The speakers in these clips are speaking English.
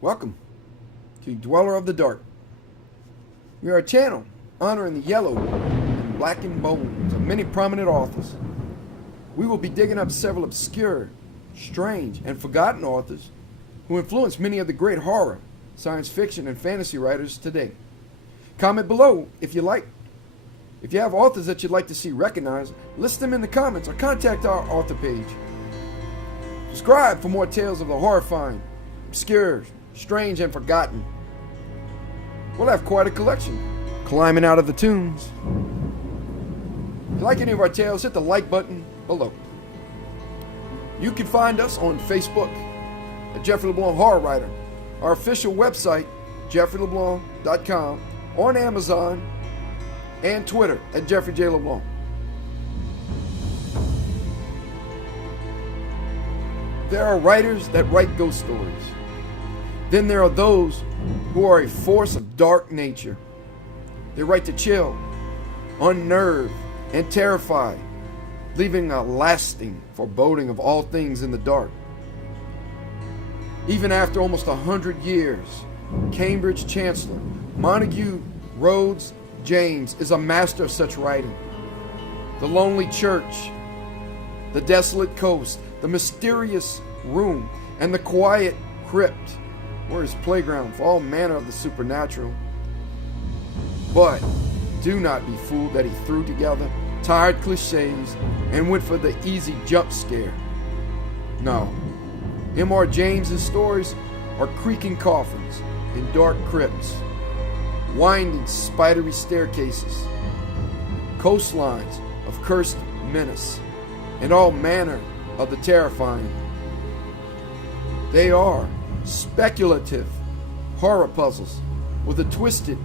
Welcome to Dweller of the Dark. We are a channel honoring the yellow and blackened bones of many prominent authors. We will be digging up several obscure, strange, and forgotten authors who influenced many of the great horror, science fiction, and fantasy writers today. Comment below if you like. If you have authors that you'd like to see recognized, list them in the comments or contact our author page. Subscribe for more tales of the horrifying, obscure, strange, and forgotten. We'll have quite a collection climbing out of the tombs. If you like any of our tales, hit the like button below. You can find us on Facebook at Jeffrey LeBlanc Horror Writer, our official website, jeffreyleblanc.com, on Amazon, and Twitter at Jeffrey J. LeBlanc. There are writers that write ghost stories. Then there are those who are a force of dark nature. They write to chill, unnerve, and terrify, leaving a lasting foreboding of all things in the dark. Even after almost 100 years, Cambridge Chancellor Montague Rhodes James is a master of such writing. The lonely church, the desolate coast, the mysterious room, and the quiet crypt were his playground for all manner of the supernatural. But do not be fooled that he threw together tired cliches and went for the easy jump scare. No, M.R. James's stories are creaking coffins in dark crypts, winding spidery staircases, coastlines of cursed menace, and all manner of the terrifying. They are speculative horror puzzles with a twisted,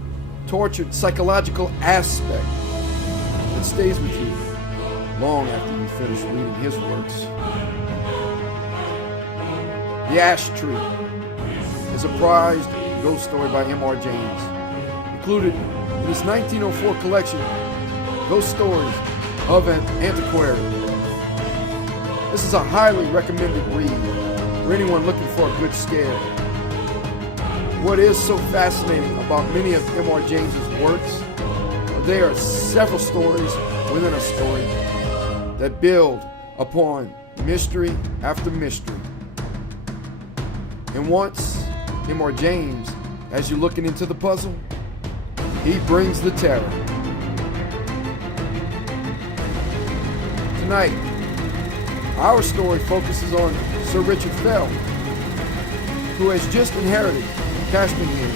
tortured psychological aspect that stays with you long after you finish reading his works. The Ash Tree is a prized ghost story by M.R. James, included in his 1904 collection, Ghost Stories of an Antiquary. This is a highly recommended read for anyone looking for a good scare. What is so fascinating about many of M.R. James's works are there are several stories within a story that build upon mystery after mystery. And once M.R. James has you looking into the puzzle, he brings the terror. Tonight, our story focuses on Sir Richard Fell, who has just inherited Castlemaine,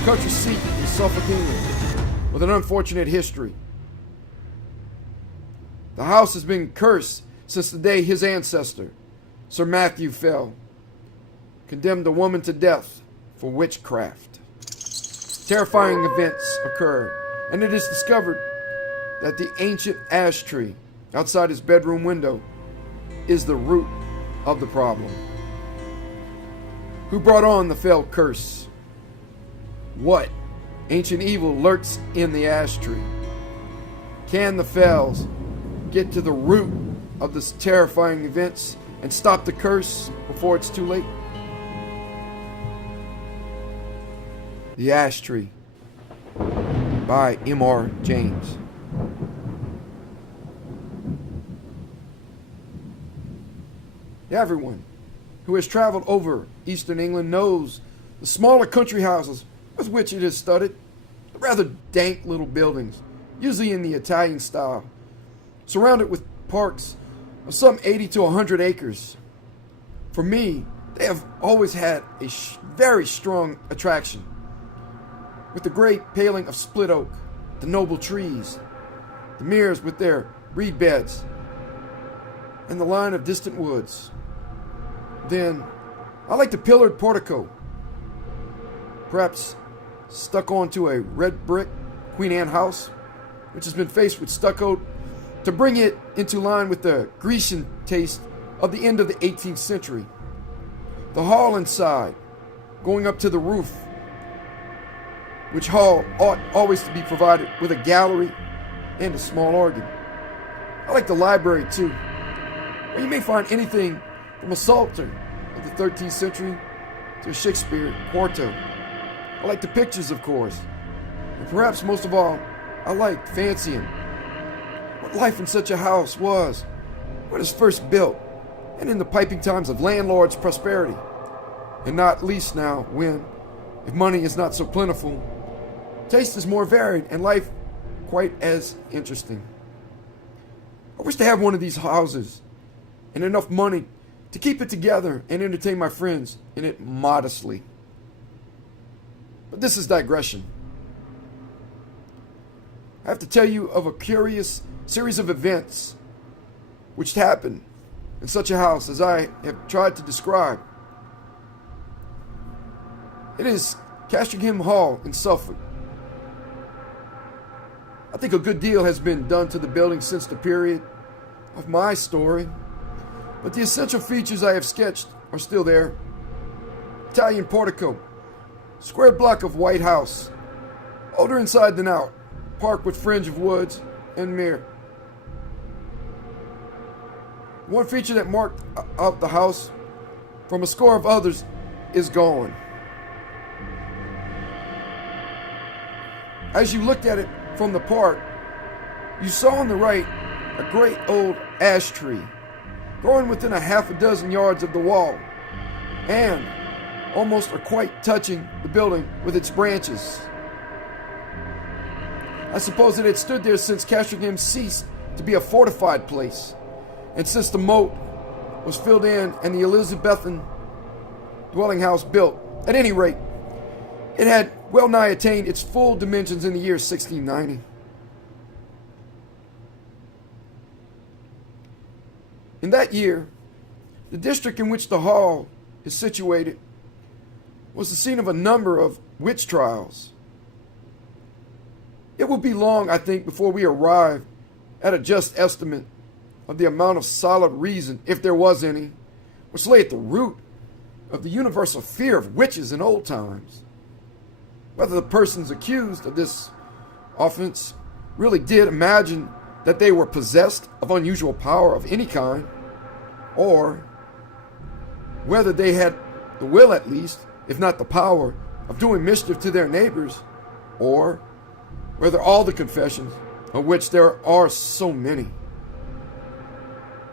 a country seat in Suffolk, England, with an unfortunate history. The house has been cursed since the day his ancestor, Sir Matthew Fell, condemned a woman to death for witchcraft. Terrifying events occur, and it is discovered that the ancient ash tree outside his bedroom window is the root of the problem. Who brought on the Fell curse? What ancient evil lurks in the ash tree? Can the Fells get to the root of this terrifying events and stop the curse before it's too late? The Ash Tree by M.R. James. Everyone who has traveled over eastern England knows the smaller country houses with which it is studded, the rather dank little buildings, usually in the Italian style, surrounded with parks of some 80 to 100 acres. For me, they have always had a very strong attraction, with the great paling of split oak, the noble trees, the meres with their reed beds, and the line of distant woods. Then, I like the pillared portico, perhaps stuck onto a red brick Queen Anne house, which has been faced with stucco to bring it into line with the Grecian taste of the end of the 18th century. The hall inside, going up to the roof, which hall ought always to be provided with a gallery and a small organ. I like the library too, where you may find anything from a psalter of the 13th century to a Shakespeare quarto. I like the pictures, of course. And perhaps most of all, I liked fancying what life in such a house was when it was first built, and in the piping times of landlord's prosperity, and not least now when, if money is not so plentiful, taste is more varied and life quite as interesting. I wish to have one of these houses and enough money to keep it together and entertain my friends in it modestly. But this is digression. I have to tell you of a curious series of events which happened in such a house as I have tried to describe. It is Castringham Hall in Suffolk. I think a good deal has been done to the building since the period of my story, but the essential features I have sketched are still there. Italian portico, square block of white house, older inside than out, park with fringe of woods and mere. One feature that marked out the house from a score of others is gone. As you looked at it from the park, you saw on the right a great old ash tree growing within a half a dozen yards of the wall and almost or quite touching the building with its branches. I suppose it had stood there since Castringham ceased to be a fortified place, and since the moat was filled in and the Elizabethan dwelling house built. At any rate, it had well nigh attained its full dimensions in the year 1690. In that year, the district in which the hall is situated was the scene of a number of witch trials. It will be long, I think, before we arrive at a just estimate of the amount of solid reason, if there was any, which lay at the root of the universal fear of witches in old times. Whether the persons accused of this offense really did imagine that they were possessed of unusual power of any kind, or whether they had the will, at least, if not the power, of doing mischief to their neighbors, or whether all the confessions, of which there are so many,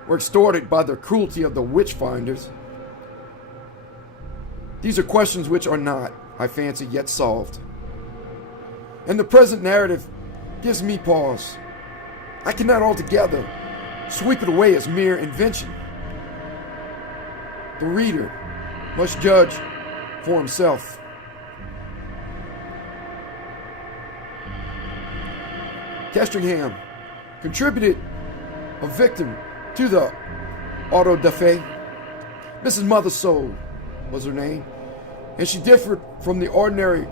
were extorted by the cruelty of the witch finders. These are questions which are not, I fancy, yet solved. And the present narrative gives me pause. I cannot altogether sweep it away as mere invention. The reader must judge for himself. Castringham contributed a victim to the auto da fe. Mrs. Mothersole was her name, and she differed from the ordinary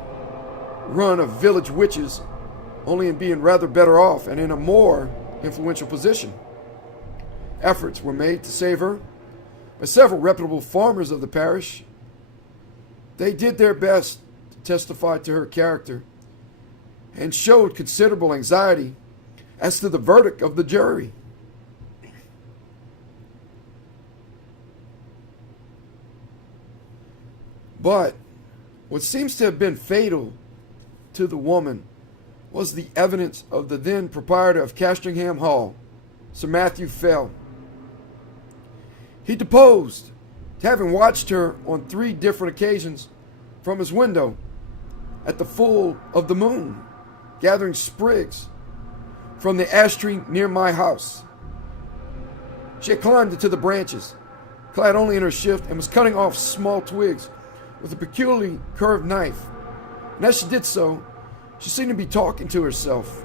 run of village witches only in being rather better off and in a more influential position. Efforts were made to save her by several reputable farmers of the parish. They did their best to testify to her character and showed considerable anxiety as to the verdict of the jury. But what seems to have been fatal to the woman was the evidence of the then proprietor of Castringham Hall, Sir Matthew Fell. He deposed to having watched her on 3 different occasions from his window at the full of the moon, gathering sprigs from the ash tree near my house. She had climbed into the branches, clad only in her shift, and was cutting off small twigs with a peculiarly curved knife. And as she did so, she seemed to be talking to herself.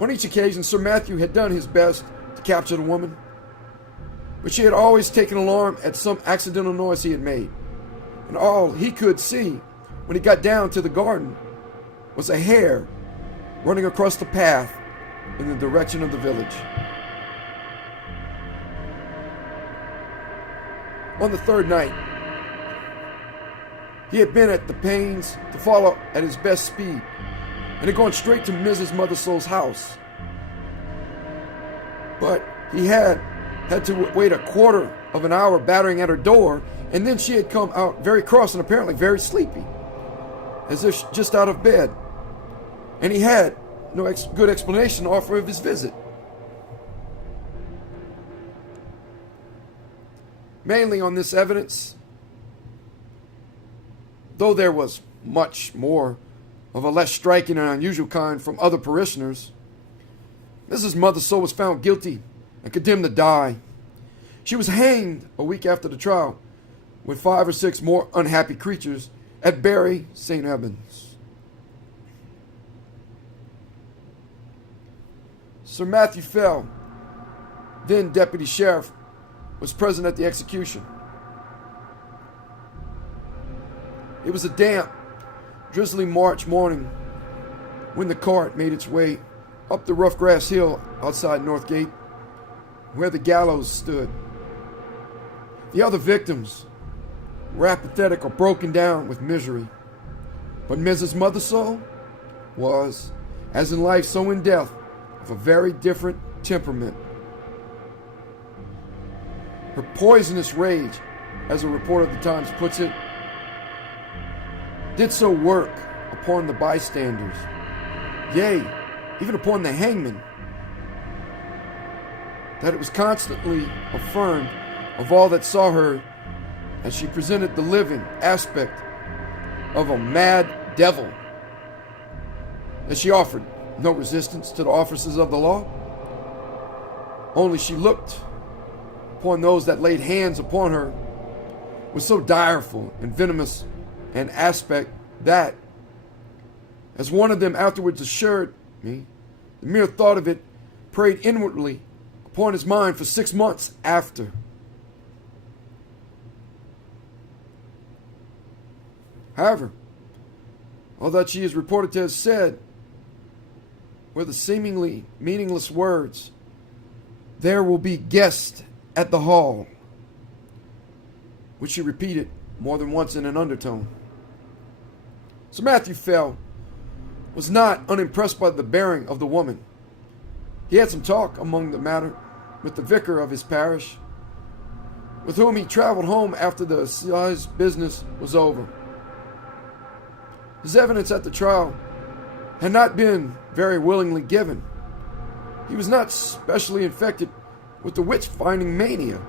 On each occasion, Sir Matthew had done his best to capture the woman, but she had always taken alarm at some accidental noise he had made, and all he could see when he got down to the garden was a hare running across the path in the direction of the village. On the 3rd night, he had been at the pains to follow at his best speed and had gone straight to Mrs. Mothersole's house. But he had to wait a quarter of an hour battering at her door And then she had come out very cross and apparently very sleepy, as if just out of bed. And he had no good explanation to offer of his visit. Mainly on this evidence, though there was much more of a less striking and unusual kind from other parishioners, Mrs. Mothersole was found guilty and condemned to die. She was hanged a week after the trial, with 5 or 6 more unhappy creatures at Bury St. Edmunds. Sir Matthew Fell, then deputy sheriff, was present at the execution. It was a damp, drizzly March morning when the cart made its way up the rough grass hill outside Northgate, where the gallows stood. The other victims were apathetic or broken down with misery, but Mrs. Mothersole was, as in life so in death, of a very different temperament. Her poisonous rage, as a reporter of the Times puts it, did so work upon the bystanders, yea, even upon the hangman, that it was constantly affirmed of all that saw her as she presented the living aspect of a mad devil, that she offered no resistance to the officers of the law, only she looked upon those that laid hands upon her with so direful and venomous an aspect that, as one of them afterwards assured me, the mere thought of it preyed inwardly upon his mind for 6 months after. However, all that she is reported to have said were the seemingly meaningless words, "There will be guests at the hall," which she repeated more than once in an undertone. Sir Matthew Fell was not unimpressed by the bearing of the woman. He had some talk among the matter with the vicar of his parish, with whom he traveled home after the assize business was over. His evidence at the trial had not been very willingly given. He was not specially infected with the witch-finding mania,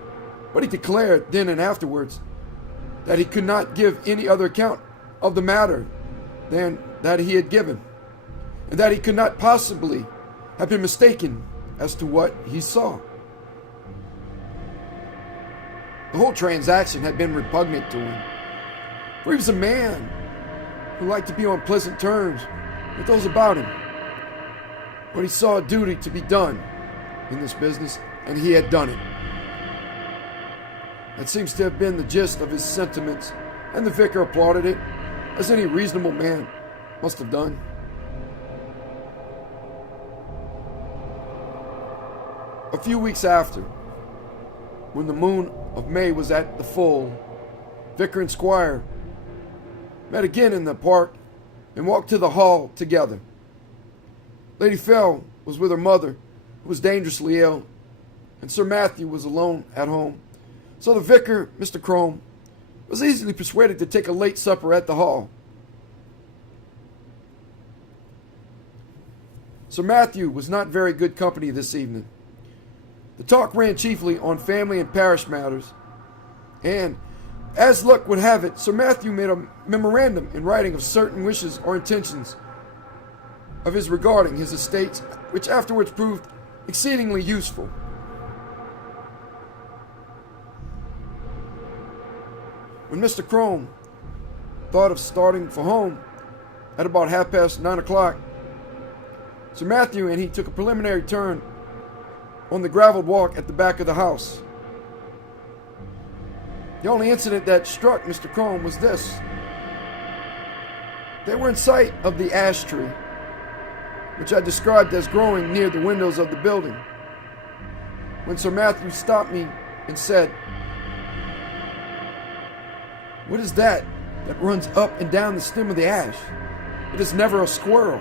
but he declared then and afterwards that he could not give any other account of the matter than that he had given, and that he could not possibly have been mistaken as to what he saw. The whole transaction had been repugnant to him, for he was a man who liked to be on pleasant terms with those about him. But he saw a duty to be done in this business, and he had done it. That seems to have been the gist of his sentiments, and the vicar applauded it, as any reasonable man must have done. A few weeks after, when the moon of May was at the full, vicar and squire met again in the park and walked to the hall together. Lady Fell was with her mother, who was dangerously ill, and Sir Matthew was alone at home. So the vicar, Mr. Crome, was easily persuaded to take a late supper at the hall. Sir Matthew was not very good company this evening. The talk ran chiefly on family and parish matters, and, as luck would have it, Sir Matthew made a memorandum in writing of certain wishes or intentions of his regarding his estates, which afterwards proved exceedingly useful. When Mr. Crome thought of starting for home at about 9:30, Sir Matthew and he took a preliminary turn on the graveled walk at the back of the house. The only incident that struck Mr. Crome was this. They were in sight of the ash tree, which I described as growing near the windows of the building, when Sir Matthew stopped me and said, "What is that runs up and down the stem of the ash? It is never a squirrel.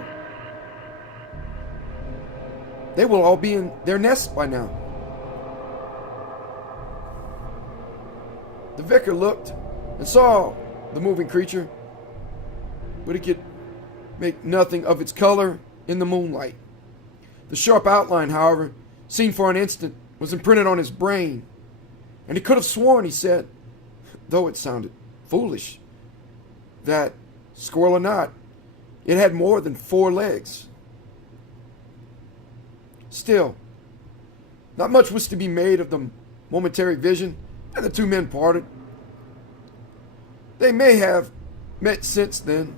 They will all be in their nests by now." The vicar looked and saw the moving creature, but he could make nothing of its color in the moonlight. The sharp outline, however, seen for an instant, was imprinted on his brain, and he could have sworn, he said, though it sounded foolish, that, squirrel or not, it had more than 4 legs. Still, not much was to be made of the momentary vision, and the two men parted. They may have met since then,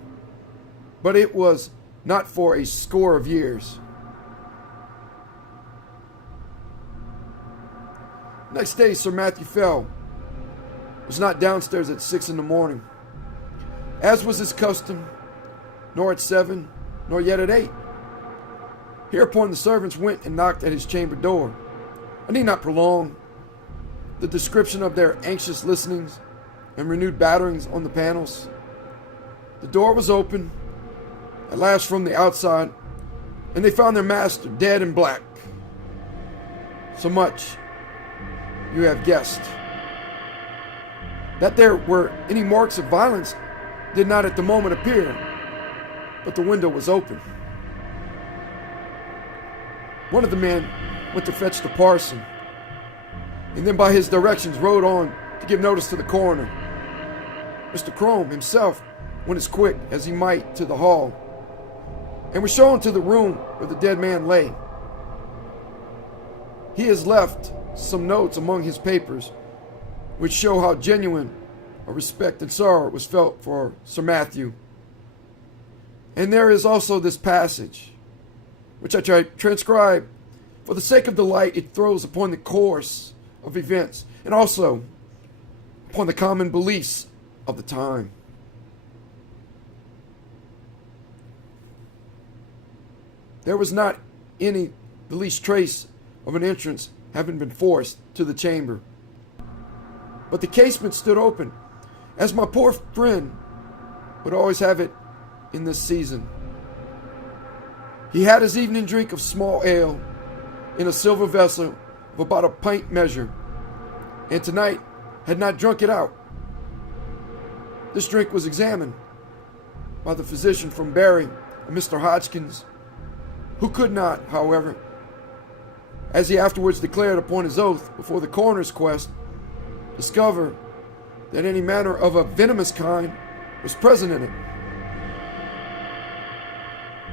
but it was not for a score of years. Next day, Sir Matthew Fell was not downstairs at 6 in the morning, as was his custom, nor at 7, nor yet at 8. Hereupon the servants went and knocked at his chamber door. I need not prolong the description of their anxious listenings and renewed batterings on the panels. The door was open, at last from the outside, and they found their master dead and black. So much you have guessed. That there were any marks of violence did not at the moment appear, but the window was open. One of the men went to fetch the parson, and then by his directions rode on to give notice to the coroner. Mr. Crome himself went as quick as he might to the hall, and was shown to the room where the dead man lay. He has left some notes among his papers, which show how genuine a respect and sorrow was felt for Sir Matthew. And there is also this passage, which I try to transcribe for the sake of the light it throws upon the course of events, and also upon the common beliefs of the time. There was not the least trace of an entrance having been forced to the chamber, but the casement stood open, as my poor friend would always have it in this season. He had his evening drink of small ale in a silver vessel of about a pint measure, and tonight had not drunk it out. This drink was examined by the physician from Bury and Mr. Hodgkins, who could not, however, as he afterwards declared upon his oath before the coroner's quest, discover that any manner of a venomous kind was present in it.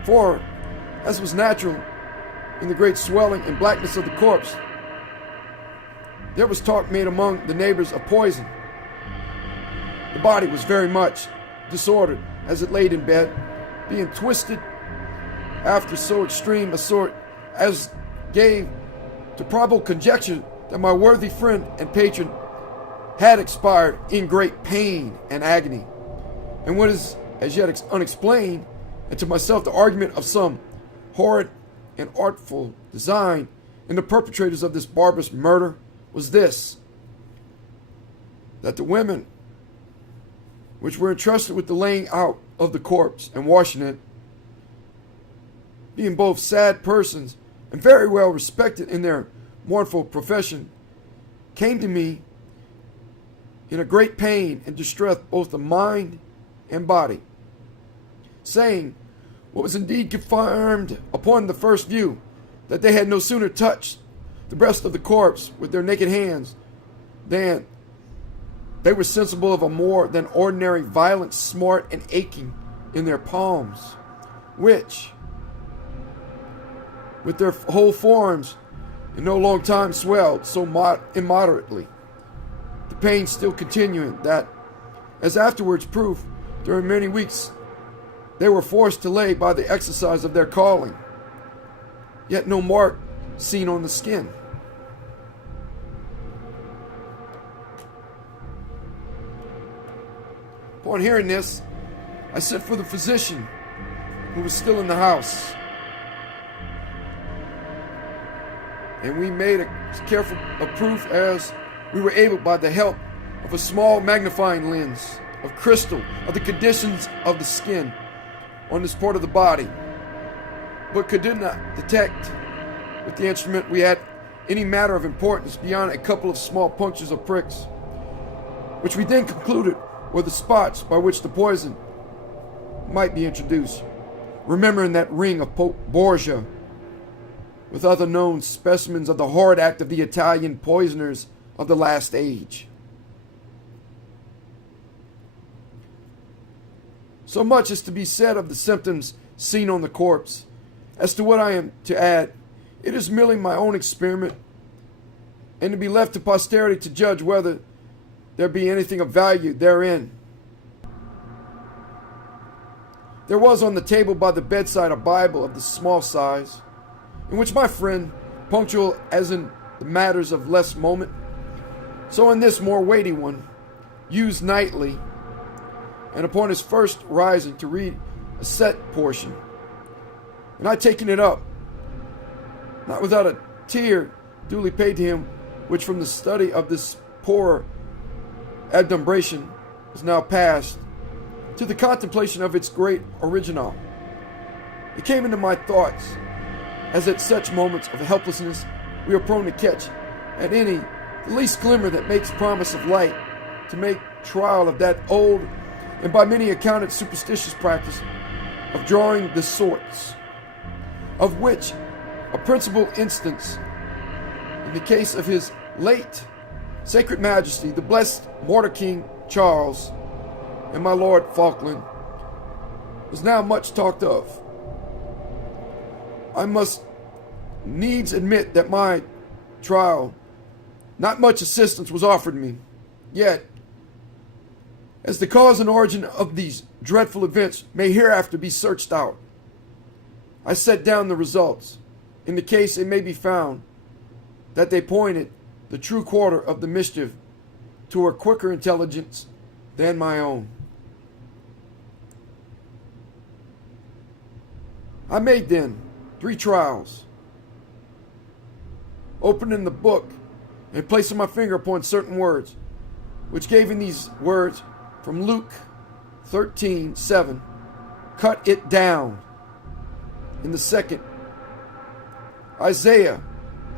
For, as was natural in the great swelling and blackness of the corpse, there was talk made among the neighbors of poison. The body was very much disordered as it laid in bed, being twisted after so extreme a sort as gave to probable conjecture that my worthy friend and patron had expired in great pain and agony. And what is as yet unexplained, and to myself the argument of some horrid and artful design in the perpetrators of this barbarous murder, was this: that the women which were entrusted with the laying out of the corpse and washing it, being both sad persons and very well respected in their mournful profession, came to me in a great pain and distress both of mind and body, saying, what was indeed confirmed upon the first view, that they had no sooner touched the breast of the corpse with their naked hands than they were sensible of a more than ordinary violent smart and aching in their palms, which, with their whole forms, in no long time swelled so immoderately, the pain still continuing, that, as afterwards proved, during many weeks they were forced to lay by the exercise of their calling, yet no mark seen on the skin. Upon hearing this, I sent for the physician, who was still in the house, and we made as careful a proof as we were able by the help of a small magnifying lens of crystal of the conditions of the skin on this part of the body, but could not detect with the instrument we had any matter of importance beyond a couple of small punctures or pricks, which we then concluded were the spots by which the poison might be introduced, remembering that ring of Pope Borgia with other known specimens of the horrid act of the Italian poisoners of the last age. So much is to be said of the symptoms seen on the corpse. As to what I am to add, it is merely my own experiment, and to be left to posterity to judge whether there be anything of value therein. There was on the table by the bedside a Bible of the small size, in which my friend, punctual as in the matters of less moment, so in this more weighty one, used nightly, and upon his first rising to read a set portion, and I taking it up, not without a tear duly paid to him, which from the study of this poor adumbration is now passed to the contemplation of its great original. It came into my thoughts, as at such moments of helplessness we are prone to catch at any the least glimmer that makes promise of light, to make trial of that old and by many accounted superstitious practice of drawing the sorts, of which a principal instance in the case of his late Sacred Majesty, the blessed Mortar King Charles, and my Lord Falkland, was now much talked of. I must needs admit that my trial, not much assistance was offered me. Yet, as the cause and origin of these dreadful events may hereafter be searched out, I set down the results. In the case it may be found that they pointed the true quarter of the mischief to a quicker intelligence than my own. I made then 3 trials, opening the book and placing my finger upon certain words, which gave in these words from Luke 13:7, cut it down. In the second, Isaiah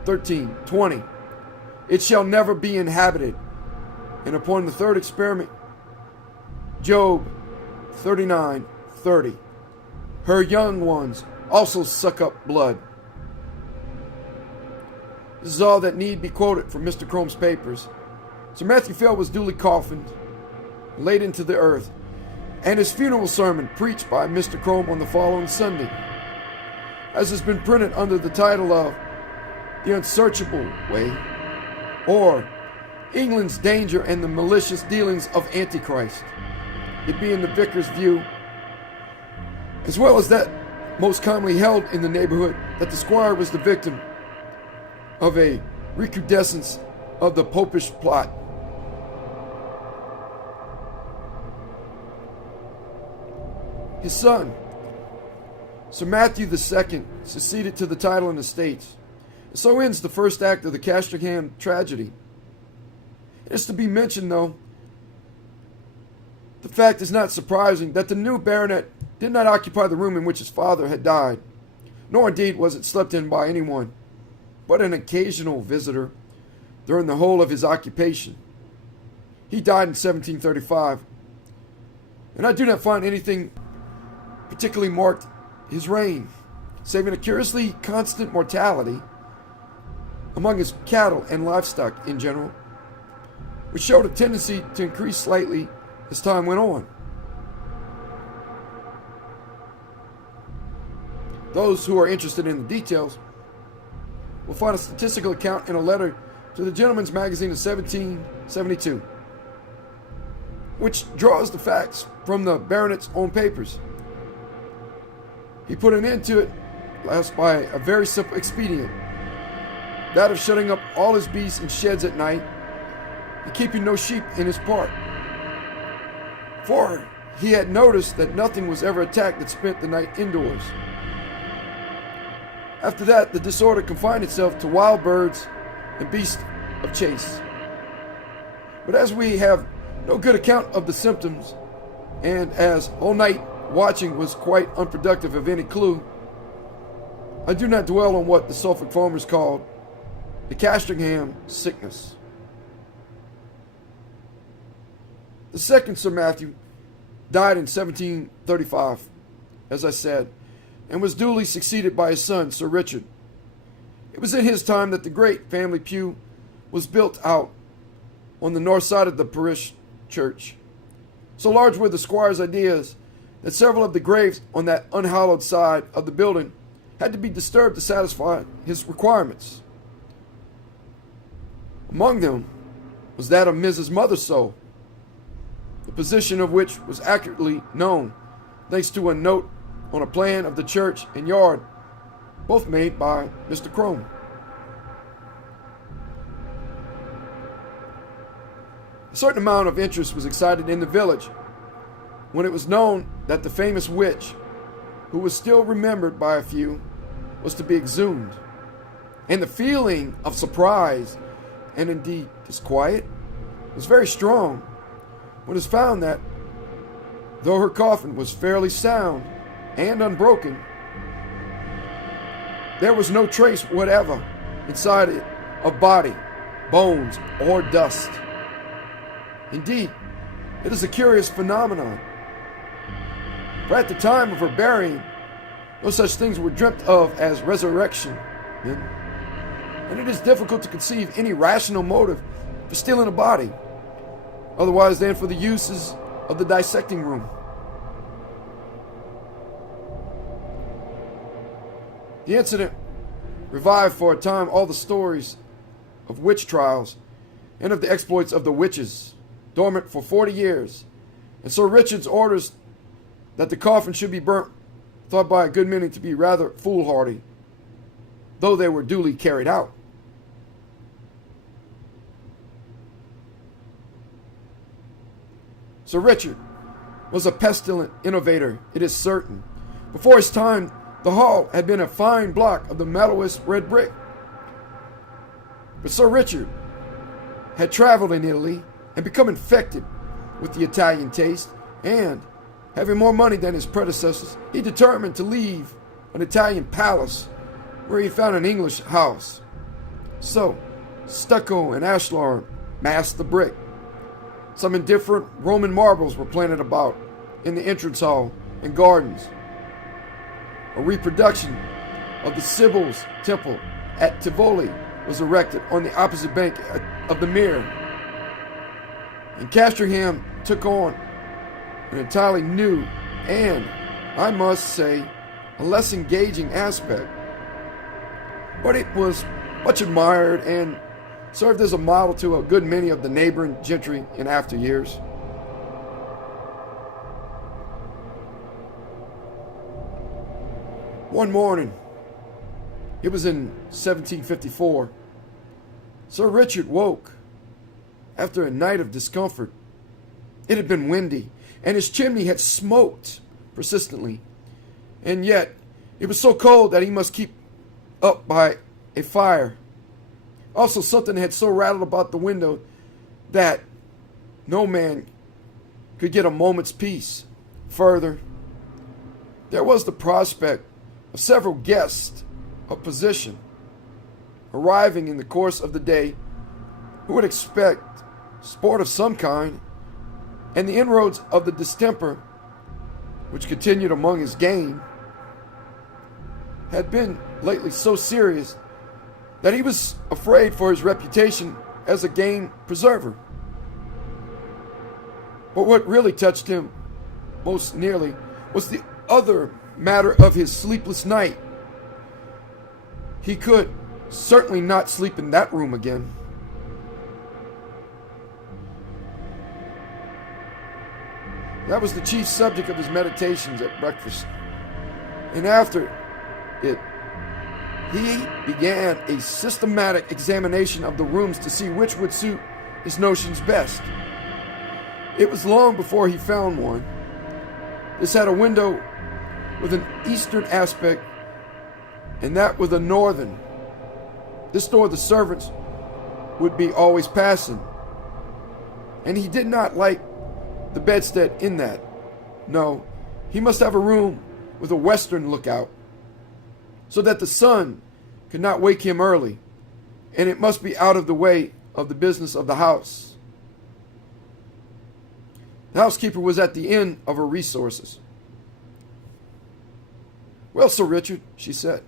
13:20, it shall never be inhabited. And upon the third experiment, Job 39:30, her young ones also suck up blood. This is all that need be quoted from Mr. Crome's papers. Sir Matthew Fell was duly coffined, laid into the earth, and his funeral sermon preached by Mr. Crome on the following Sunday, as has been printed under the title of The Unsearchable Way, or England's Danger and the Malicious Dealings of Antichrist, it being the vicar's view, as well as that most commonly held in the neighborhood, that the squire was the victim of a recrudescence of the popish plot. His son, Sir Matthew II, succeeded to the title and estates. And so ends the first act of the Castringham tragedy. It is to be mentioned, though, the fact is not surprising, that the new baronet did not occupy the room in which his father had died, nor indeed was it slept in by anyone, but an occasional visitor during the whole of his occupation. He died in 1735, and I do not find anything particularly marked his reign, saving a curiously constant mortality among his cattle and livestock in general, which showed a tendency to increase slightly as time went on. Those who are interested in the details will find a statistical account in a letter to the Gentleman's Magazine of 1772, which draws the facts from the baronet's own papers. He put an end to it last by a very simple expedient, that of shutting up all his beasts in sheds at night and keeping no sheep in his park. For he had noticed that nothing was ever attacked that spent the night indoors. After that, the disorder confined itself to wild birds and beasts of chase. But as we have no good account of the symptoms, and as all night watching was quite unproductive of any clue, I do not dwell on what the Suffolk farmers called the Castringham sickness. The second Sir Matthew died in 1735, as I said, and was duly succeeded by his son, Sir Richard. It was in his time that the great family pew was built out on the north side of the parish church. So large were the squire's ideas that several of the graves on that unhallowed side of the building had to be disturbed to satisfy his requirements. Among them was that of Mrs. Mothersoe, the position of which was accurately known thanks to a note on a plan of the church and yard, both made by Mr. Crome. A certain amount of interest was excited in the village when it was known that the famous witch, who was still remembered by a few, was to be exhumed. And the feeling of surprise, and indeed disquiet, was very strong when it was found that, though her coffin was fairly sound and unbroken, there was no trace whatever inside it of body, bones, or dust. Indeed, it is a curious phenomenon. For at the time of her burying, no such things were dreamt of as resurrection. And it is difficult to conceive any rational motive for stealing a body, otherwise than for the uses of the dissecting room. The incident revived for a time all the stories of witch trials and of the exploits of the witches, dormant for 40 years, and Sir Richard's orders that the coffin should be burnt, thought by a good many to be rather foolhardy, though they were duly carried out. Sir Richard was a pestilent innovator, it is certain. Before his time, the hall had been a fine block of the mellowest red brick. But Sir Richard had traveled in Italy and become infected with the Italian taste, and, having more money than his predecessors, he determined to leave an Italian palace where he found an English house. So, stucco and ashlar masked the brick. Some indifferent Roman marbles were planted about in the entrance hall and gardens. A reproduction of the Sibyl's temple at Tivoli was erected on the opposite bank of the Mere. And Castringham took on an entirely new and, I must say, a less engaging aspect. But it was much admired and served as a model to a good many of the neighboring gentry in after years. One morning, it was in 1754, Sir Richard woke after a night of discomfort. It had been windy, and his chimney had smoked persistently, and yet it was so cold that he must keep up by a fire. Also, something had so rattled about the window that no man could get a moment's peace. Further, there was the prospect of several guests of position arriving in the course of the day who would expect sport of some kind, and the inroads of the distemper, which continued among his game, had been lately so serious that he was afraid for his reputation as a game preserver. But what really touched him most nearly was the other matter of his sleepless night. He could certainly not sleep in that room again. That was the chief subject of his meditations at breakfast. And after it, he began a systematic examination of the rooms to see which would suit his notions best. It was long before he found one. This had a window with an eastern aspect, and that with a northern. This door the servants would be always passing, and he did not like the bedstead in that. No, he must have a room with a western lookout, so that the sun could not wake him early, and it must be out of the way of the business of the house. The housekeeper was at the end of her resources. "Well, Sir Richard," she said,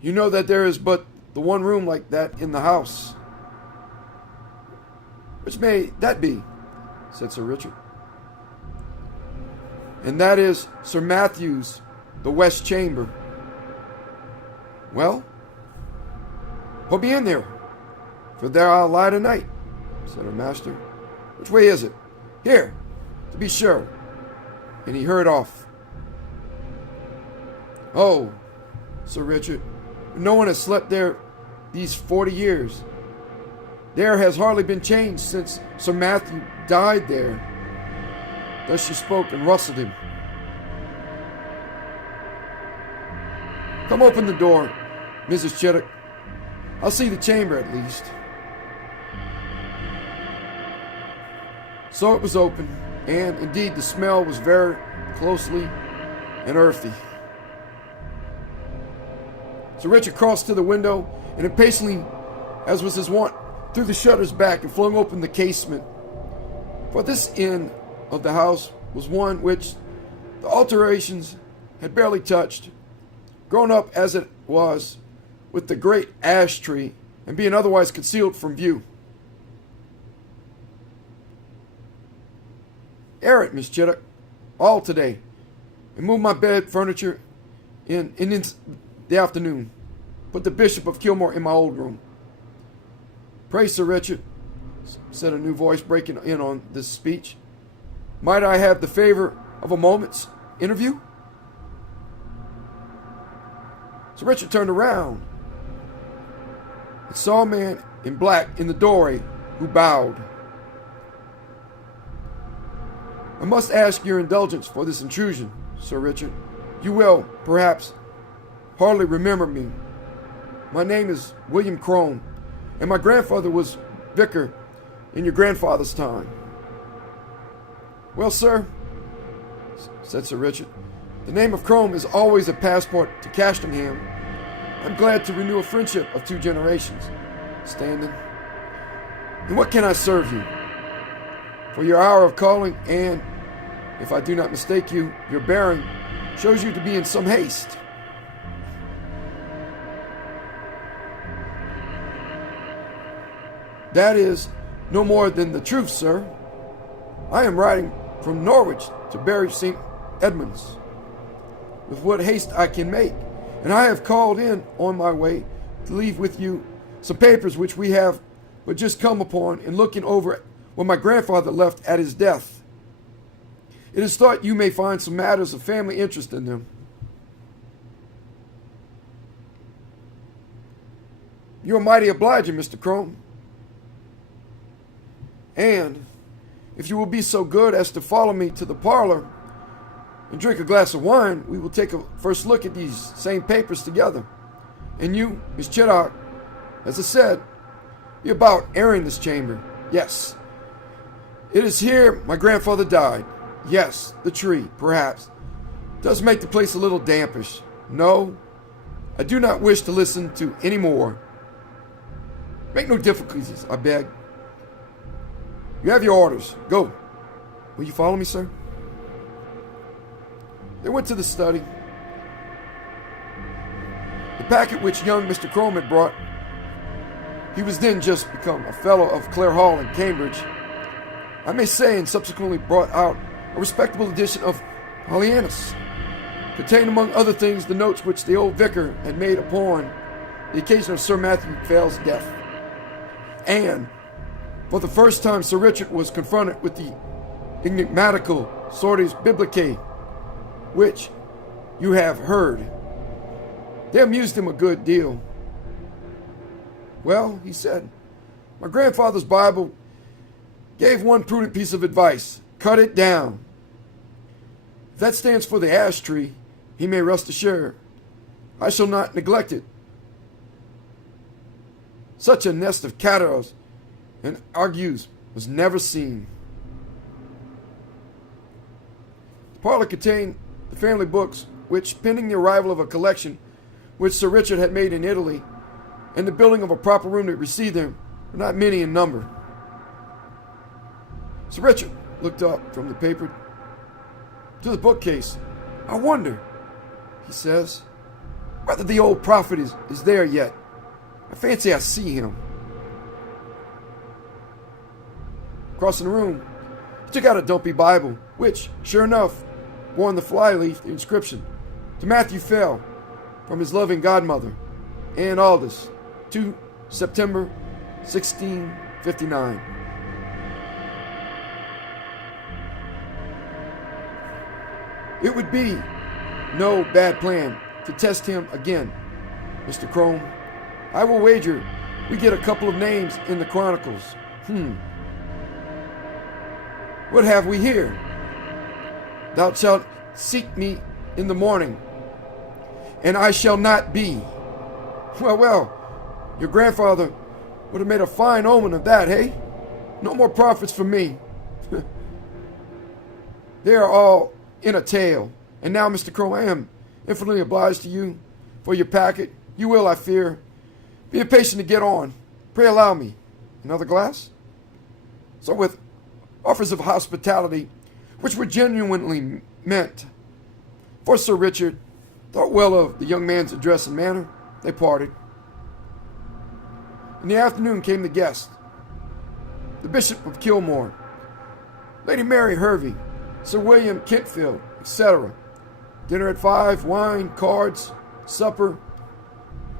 "you know that there is but the one room like that in the house." "Which may that be?" said Sir Richard. "And that is Sir Matthew's, the west chamber." "Well, put me in there, for there I'll lie tonight," said her master. "Which way is it? Here, to be sure." And he hurried off. "Oh," Sir Richard, "no one has slept there these 40 years. There has hardly been changed since Sir Matthew died there." Thus she spoke and rustled him. "Come open the door, Mrs. Chittock. I'll see the chamber at least." So it was open, and indeed the smell was very closely and earthy. Sir Richard crossed to the window and impatiently, as was his wont, threw the shutters back and flung open the casement. For this end of the house was one which the alterations had barely touched, grown up as it was with the great ash tree and being otherwise concealed from view. "Air it, Miss Chittock, all today, and move my bed furniture in the afternoon. Put the Bishop of Kilmore in my old room." "Pray, Sir Richard," said a new voice breaking in on this speech, "might I have the favor of a moment's interview?" Sir Richard turned around and saw a man in black in the doorway who bowed. "I must ask your indulgence for this intrusion, Sir Richard. You will, perhaps, hardly remember me. My name is William Crome, and my grandfather was vicar in your grandfather's time." "Well, sir," said Sir Richard, "the name of Crome is always a passport to Cashtonham. I'm glad to renew a friendship of 2 generations. Standing. And what can I serve you? For your hour of calling, and, if I do not mistake you, your bearing shows you to be in some haste." "That is no more than the truth, sir. I am riding from Norwich to Bury St. Edmunds, with what haste I can make, and I have called in on my way to leave with you some papers which we have but just come upon in looking over what my grandfather left at his death. It is thought you may find some matters of family interest in them." "You are mighty obliging, Mr. Crome. And if you will be so good as to follow me to the parlor and drink a glass of wine, we will take a first look at these same papers together. And you, Miss Chittock, as I said, be about airing this chamber. Yes, it is here my grandfather died. Yes, the tree, perhaps, does make the place a little dampish. No, I do not wish to listen to any more. Make no difficulties, I beg. You have your orders. Go. Will you follow me, sir?" They went to the study. The packet which young Mr. Crome had brought, he was then just become a fellow of Clare Hall in Cambridge, I may say, and subsequently brought out a respectable edition of Pollianus, contained among other things the notes which the old vicar had made upon the occasion of Sir Matthew Fell's death. And for the first time Sir Richard was confronted with the enigmatical sortes biblicae, which you have heard. They amused him a good deal. "Well," he said, "my grandfather's Bible gave one prudent piece of advice: cut it down. If that stands for the ash tree, he may rest assured I shall not neglect it. Such a nest of caterers and argues was never seen." The parlor contained the family books, which, pending the arrival of a collection which Sir Richard had made in Italy, and the building of a proper room to receive them, were not many in number. Sir Richard looked up from the paper to the bookcase. "I wonder," he says, "whether the old prophet is there yet. I fancy I see him." Crossing the room, he took out a dumpy Bible, which, sure enough, bore on the flyleaf the inscription, "To Matthew Fell, from his loving godmother, Ann Aldous, to September 1659. It would be no bad plan to test him again, Mr. Crone. I will wager we get a couple of names in the Chronicles. What have we here? Thou shalt seek me in the morning, and I shall not be. Well, your grandfather would have made a fine omen of that, hey? No more prophets for me. They are all in a tale. And now, Mr. Crow, I am infinitely obliged to you for your packet. You will, I fear, be impatient to get on. Pray allow me. Another glass? So with offers of hospitality, which were genuinely meant, for Sir Richard thought well of the young man's address and manner, they parted. In the afternoon came the guests, the Bishop of Kilmore, Lady Mary Hervey, Sir William Kentfield, etc. Dinner at 5, wine, cards, supper,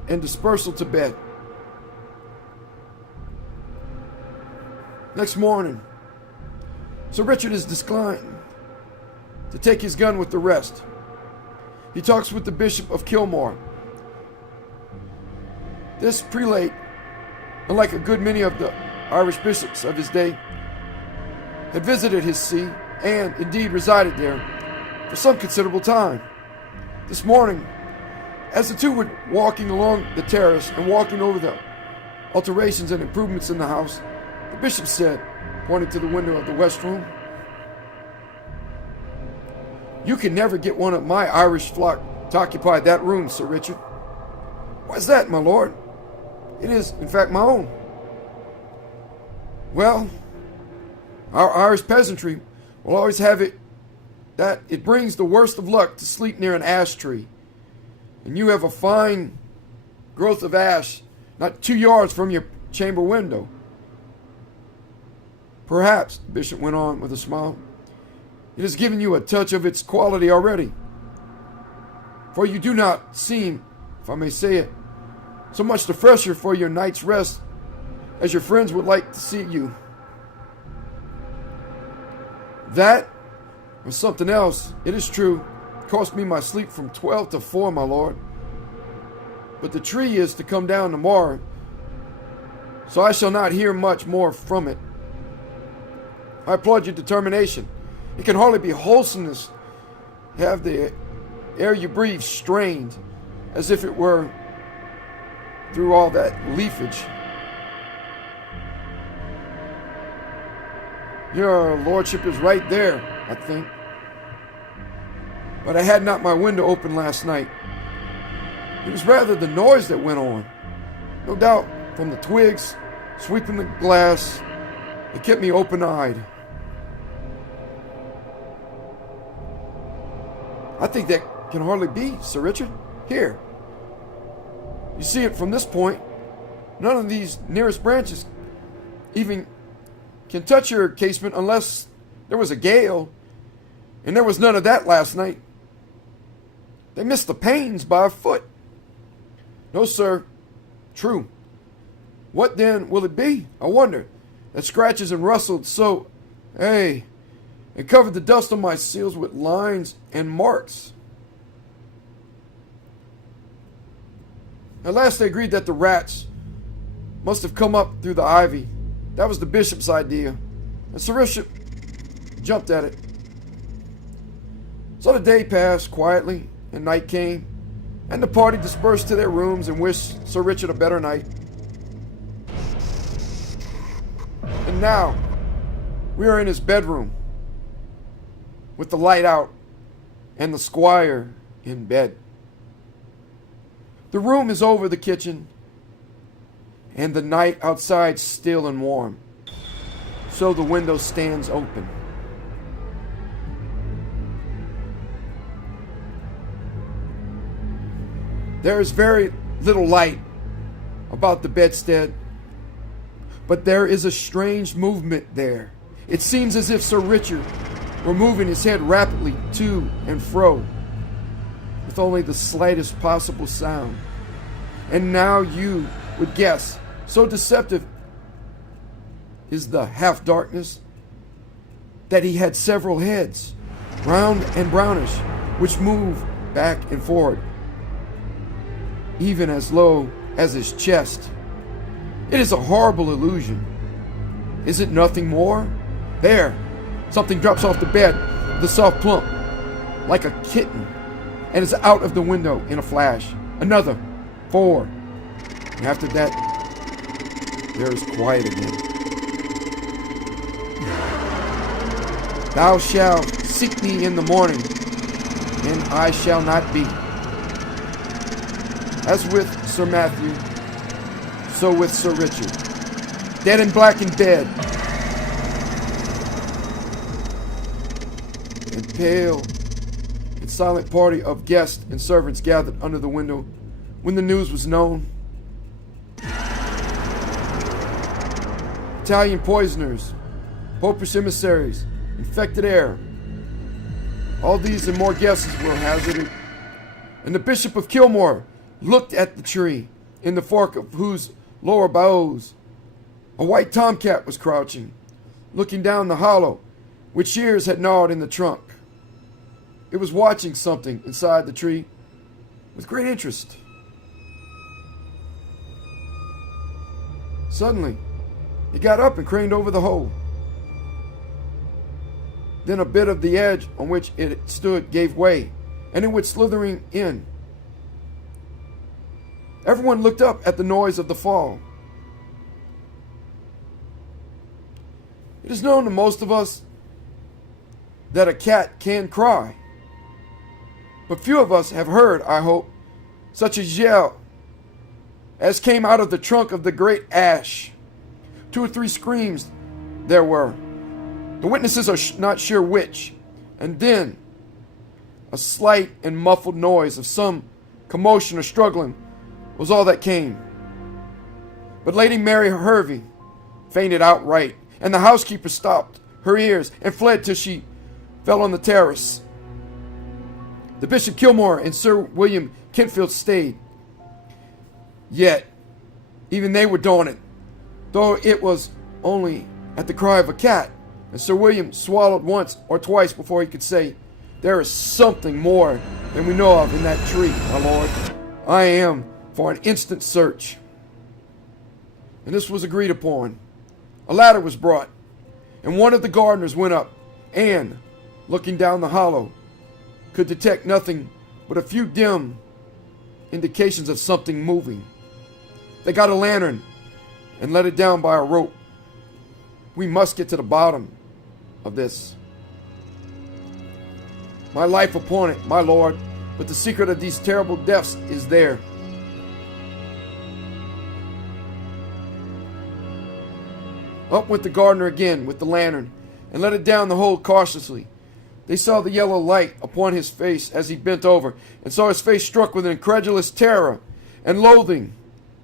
and dispersal to bed. Next morning, Sir Richard is declined to take his gun with the rest. He talks with the Bishop of Kilmore. This prelate, unlike a good many of the Irish bishops of his day, had visited his see and indeed resided there for some considerable time. This morning, as the two were walking along the terrace and walking over the alterations and improvements in the house, the bishop said, pointing to the window of the west room, "You can never get one of my Irish flock to occupy that room, Sir Richard." "Why's that, my lord?" "It is, in fact, my own." "Well, our Irish peasantry will always have it that it brings the worst of luck to sleep near an ash tree. And you have a fine growth of ash not 2 yards from your chamber window. Perhaps," the bishop went on with a smile, "it has given you a touch of its quality already. For you do not seem, if I may say it, so much the fresher for your night's rest as your friends would like to see you." "That or something else, it is true, cost me my sleep from 12 to 4, my lord. But the tree is to come down tomorrow, so I shall not hear much more from it. I applaud your determination. It can hardly be wholesomeness to have the air you breathe strained, as if it were through all that leafage." "Your lordship is right there, I think. But I had not my window open last night. It was rather the noise that went on. No doubt from the twigs sweeping the glass. It kept me open-eyed." "I think that can hardly be, Sir Richard. Here. You see it from this point. None of these nearest branches even can touch your casement unless there was a gale, and there was none of that last night. They missed the panes by a foot." "No, sir. True. What then will it be, I wonder, that scratches and rustled so, and covered the dust on my seals with lines and marks?" At last they agreed that the rats must have come up through the ivy. That was the bishop's idea, and Sir Richard jumped at it. So the day passed quietly, and night came, and the party dispersed to their rooms and wished Sir Richard a better night. And now, we are in his bedroom, with the light out, and the squire in bed. The room is over the kitchen, and the night outside still and warm. so the window stands open. There is very little light about the bedstead, but there is a strange movement there. It seems as if Sir Richard were moving his head rapidly to and fro, with only the slightest possible sound. And now you would guess, so deceptive is the half-darkness, that he had several heads, round and brownish, which move back and forward, even as low as his chest. It is a horrible illusion. Is it nothing more? There, something drops off the bed with a soft plump, like a kitten, and is out of the window in a flash. Another, 4. And after that, there is quiet again. Thou shalt seek me in the morning, and I shall not be. As with Sir Matthew, so with Sir Richard, dead and black in bed, and pale and silent party of guests and servants gathered under the window when the news was known. Italian poisoners, popish emissaries, infected air. All these and more guesses were hazarded, and the Bishop of Kilmore looked at the tree, in the fork of whose lower boughs a white tomcat was crouching, looking down the hollow which shears had gnawed in the trunk. It was watching something inside the tree with great interest. Suddenly, he got up and craned over the hole. Then a bit of the edge on which it stood gave way, and it went slithering in. Everyone looked up at the noise of the fall. It is known to most of us that a cat can cry, but few of us have heard, I hope, such a yell as came out of the trunk of the great ash. 2 or 3 screams there were. The witnesses are not sure which. And then a slight and muffled noise of some commotion or struggling was all that came. But Lady Mary Hervey fainted outright, and the housekeeper stopped her ears and fled till she fell on the terrace. The Bishop Kilmore and Sir William Kentfield stayed. Yet, even they were daunted, though it was only at the cry of a cat, and Sir William swallowed once or twice before he could say, "There is something more than we know of in that tree, my lord. I am for an instant search." And this was agreed upon. A ladder was brought, and one of the gardeners went up, and, looking down the hollow, could detect nothing but a few dim indications of something moving. They got a lantern and let it down by a rope. We must get to the bottom of this. My life upon it, my lord, but the secret of these terrible deaths is there. Up went the gardener again with the lantern, and let it down the hole cautiously. They saw the yellow light upon his face as he bent over, and saw his face struck with an incredulous terror and loathing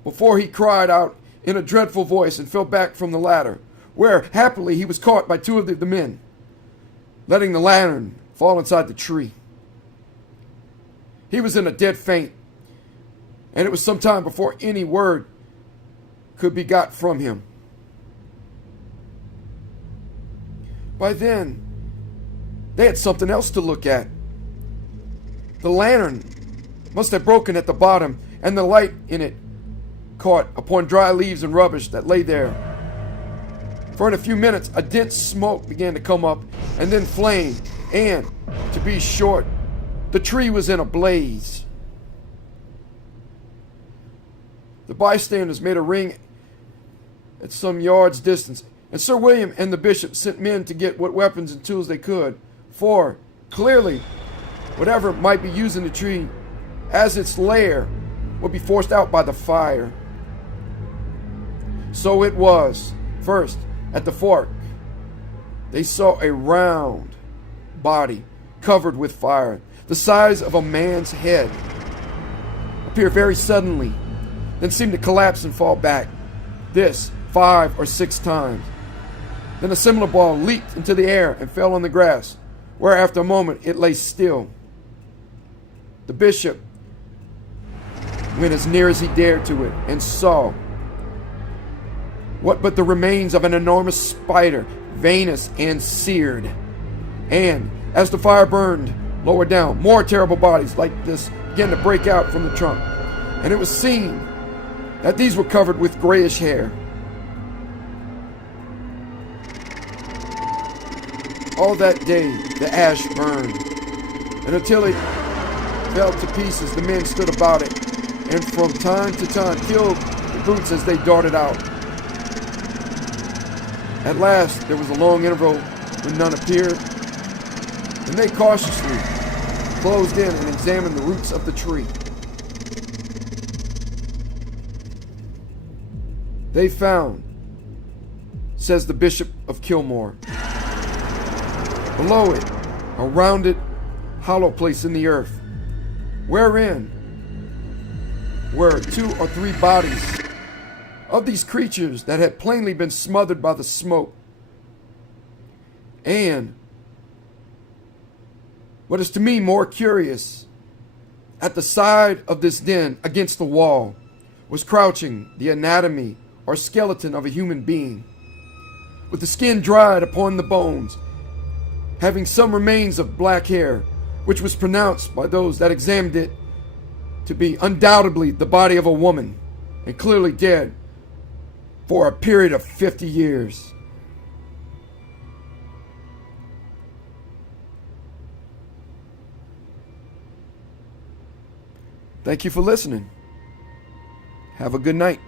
before he cried out in a dreadful voice and fell back from the ladder, where, happily, he was caught by 2 of the men, letting the lantern fall inside the tree. He was in a dead faint, and it was some time before any word could be got from him. By then, they had something else to look at. The lantern must have broken at the bottom, and the light in it caught upon dry leaves and rubbish that lay there. For in a few minutes, a dense smoke began to come up, and then flame, and, to be short, the tree was in a blaze. The bystanders made a ring at some yards' distance, and Sir William and the bishop sent men to get what weapons and tools they could, for, clearly, whatever might be using the tree as its lair would be forced out by the fire. So it was, first, at the fork, they saw a round body covered with fire, the size of a man's head, appear very suddenly, then seem to collapse and fall back. This 5 or 6 times. Then a similar ball leaped into the air and fell on the grass, where after a moment it lay still. The bishop went as near as he dared to it and saw what but the remains of an enormous spider, veinous and seared. And as the fire burned lower down, more terrible bodies like this began to break out from the trunk, and it was seen that these were covered with grayish hair. All that day the ash burned, and until it fell to pieces, the men stood about it, and from time to time killed the brutes as they darted out. At last there was a long interval when none appeared, and they cautiously closed in and examined the roots of the tree. They found, says the Bishop of Kilmore, below it a rounded, hollow place in the earth, wherein were 2 or 3 bodies of these creatures that had plainly been smothered by the smoke. And what is to me more curious, at the side of this den against the wall was crouching the anatomy or skeleton of a human being, with the skin dried upon the bones, having some remains of black hair, which was pronounced by those that examined it to be undoubtedly the body of a woman, and clearly dead for a period of 50 years. Thank you for listening. Have a good night.